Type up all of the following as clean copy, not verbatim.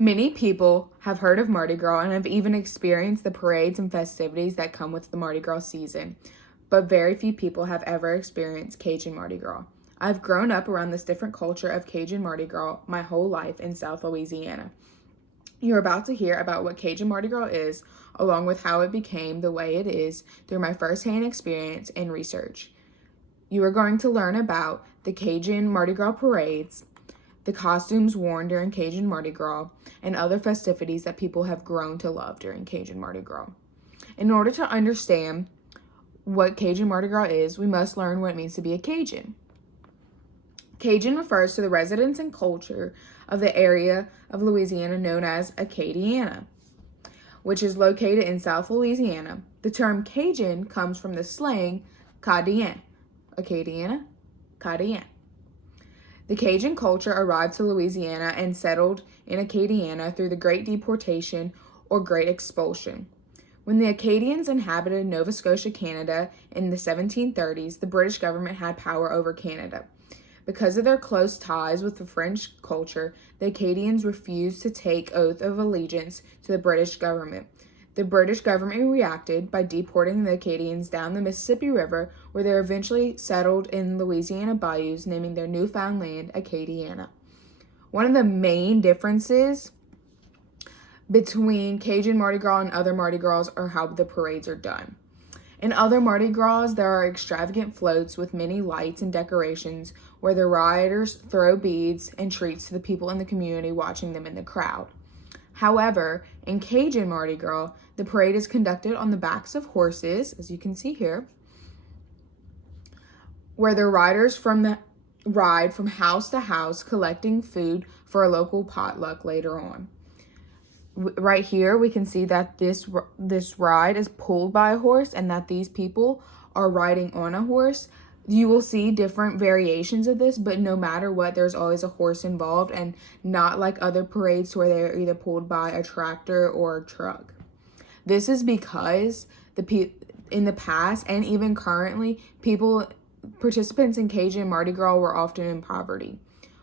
Many people have heard of Mardi Gras and have even experienced the parades and festivities that come with the Mardi Gras season, but very few people have ever experienced Cajun Mardi Gras. I've grown up around this different culture of Cajun Mardi Gras my whole life in South Louisiana. You're about to hear about what Cajun Mardi Gras is, along with how it became the way it is through my firsthand experience and research. You are going to learn about the Cajun Mardi Gras parades, the costumes worn during Cajun Mardi Gras, and other festivities that people have grown to love during Cajun Mardi Gras. In order to understand what Cajun Mardi Gras is, we must learn what it means to be a Cajun. Cajun refers to the residents and culture of the area of Louisiana known as Acadiana, which is located in South Louisiana. The term Cajun comes from the slang Cadian. Acadiana, Cadian. The Cajun culture arrived to Louisiana and settled in Acadiana through the Great Deportation or Great Expulsion. When the Acadians inhabited Nova Scotia, Canada in the 1730s, the British government had power over Canada. Because of their close ties with the French culture, the Acadians refused to take oath of allegiance to the British government. The British government reacted by deporting the Acadians down the Mississippi River, where they eventually settled in Louisiana bayous, naming their newfound land Acadiana. One of the main differences between Cajun Mardi Gras and other Mardi Gras are how the parades are done. In other Mardi Gras, there are extravagant floats with many lights and decorations where the rioters throw beads and treats to the people in the community watching them in the crowd. However, in Cajun Mardi Gras, the parade is conducted on the backs of horses, as you can see here, where the riders ride from house to house collecting food for a local potluck later on. Right here, we can see that this ride is pulled by a horse and that these people are riding on a horse. You will see different variations of this, but no matter what, there's always a horse involved, and not like other parades where they're either pulled by a tractor or a truck. This is because in the past and even currently, participants in Cajun Mardi Gras were often in poverty.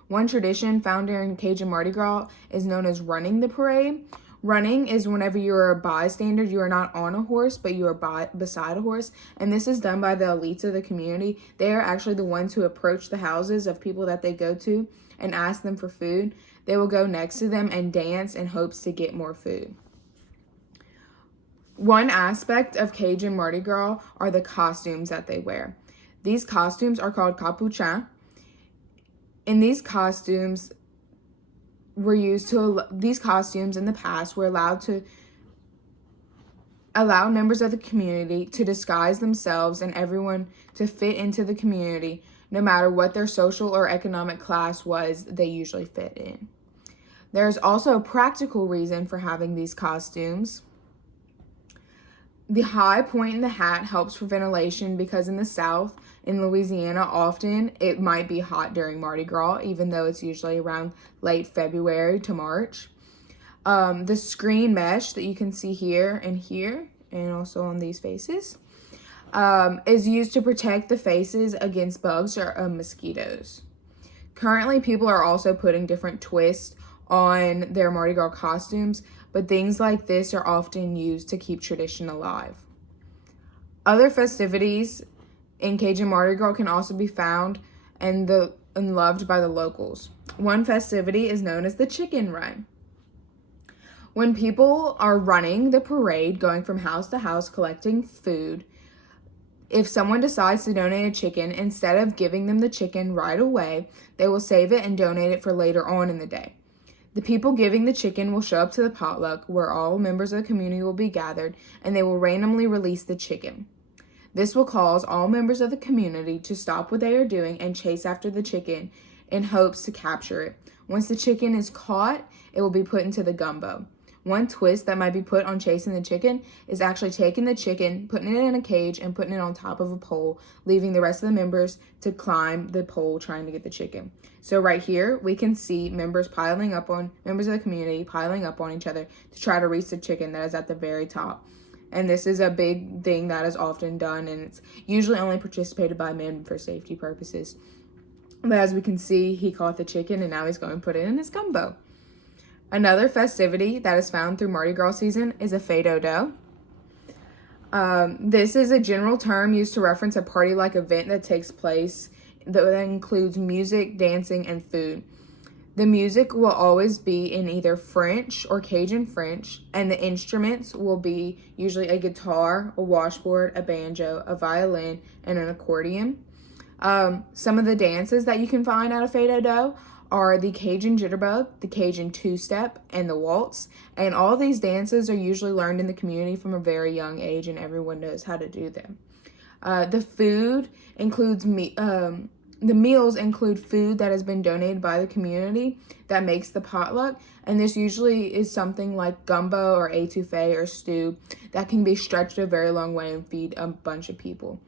One tradition found during Cajun Mardi Gras is known as running the parade. Running is whenever you're a bystander, you are not on a horse, but you are beside a horse. And this is done by the elites of the community. They are actually the ones who approach the houses of people that they go to and ask them for food. They will go next to them and dance in hopes to get more food. One aspect of Cajun Mardi Gras are the costumes that they wear. These costumes are called capuchins. And these costumes in the past were allowed to allow members of the community to disguise themselves and everyone to fit into the community, no matter what their social or economic class was, they usually fit in. There's also a practical reason for having these costumes. The high point in the hat helps for ventilation because in the South, in Louisiana, often it might be hot during Mardi Gras, even though it's usually around late February to March. The screen mesh that you can see here, and also on these faces, is used to protect the faces against bugs or mosquitoes. Currently, people are also putting different twists on their Mardi Gras costumes, but things like this are often used to keep tradition alive. Other festivities in Cajun Mardi Gras can also be found and loved by the locals. One festivity is known as the chicken run. When people are running the parade, going from house to house collecting food, if someone decides to donate a chicken, instead of giving them the chicken right away, they will save it and donate it for later on in the day. The people giving the chicken will show up to the potluck where all members of the community will be gathered, and they will randomly release the chicken. This will cause all members of the community to stop what they are doing and chase after the chicken in hopes to capture it. Once the chicken is caught, it will be put into the gumbo. One twist that might be put on chasing the chicken is actually taking the chicken, putting it in a cage, and putting it on top of a pole, leaving the rest of the members to climb the pole trying to get the chicken. So right here, we can see members of the community piling up on each other to try to reach the chicken that is at the very top. And this is a big thing that is often done, and it's usually only participated by men for safety purposes. But as we can see, he caught the chicken, and now he's going to put it in his gumbo. Another festivity that is found through Mardi Gras season is a fête aux deux. This is a general term used to reference a party-like event that takes place that includes music, dancing, and food. The music will always be in either French or Cajun French, and the instruments will be usually a guitar, a washboard, a banjo, a violin, and an accordion. Some of the dances that you can find at a fête aux deux are the Cajun jitterbug, the Cajun two-step, and the waltz. And all these dances are usually learned in the community from a very young age, and everyone knows how to do them. The food includes the meals include food that has been donated by the community that makes the potluck, and this usually is something like gumbo or étouffée or stew that can be stretched a very long way and feed a bunch of people.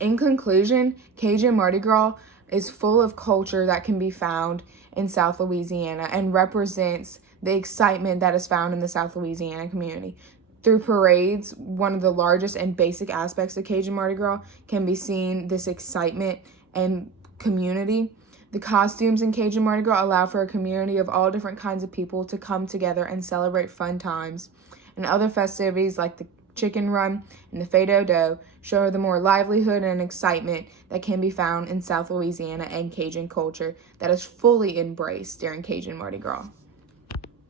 In conclusion, Cajun Mardi Gras is full of culture that can be found in South Louisiana and represents the excitement that is found in the South Louisiana community. Through parades, one of the largest and basic aspects of Cajun Mardi Gras can be seen this excitement and community. The costumes in Cajun Mardi Gras allow for a community of all different kinds of people to come together and celebrate fun times. And other festivities like the chicken run and the fête aux deux show the more livelihood and excitement that can be found in South Louisiana and Cajun culture that is fully embraced during Cajun Mardi Gras.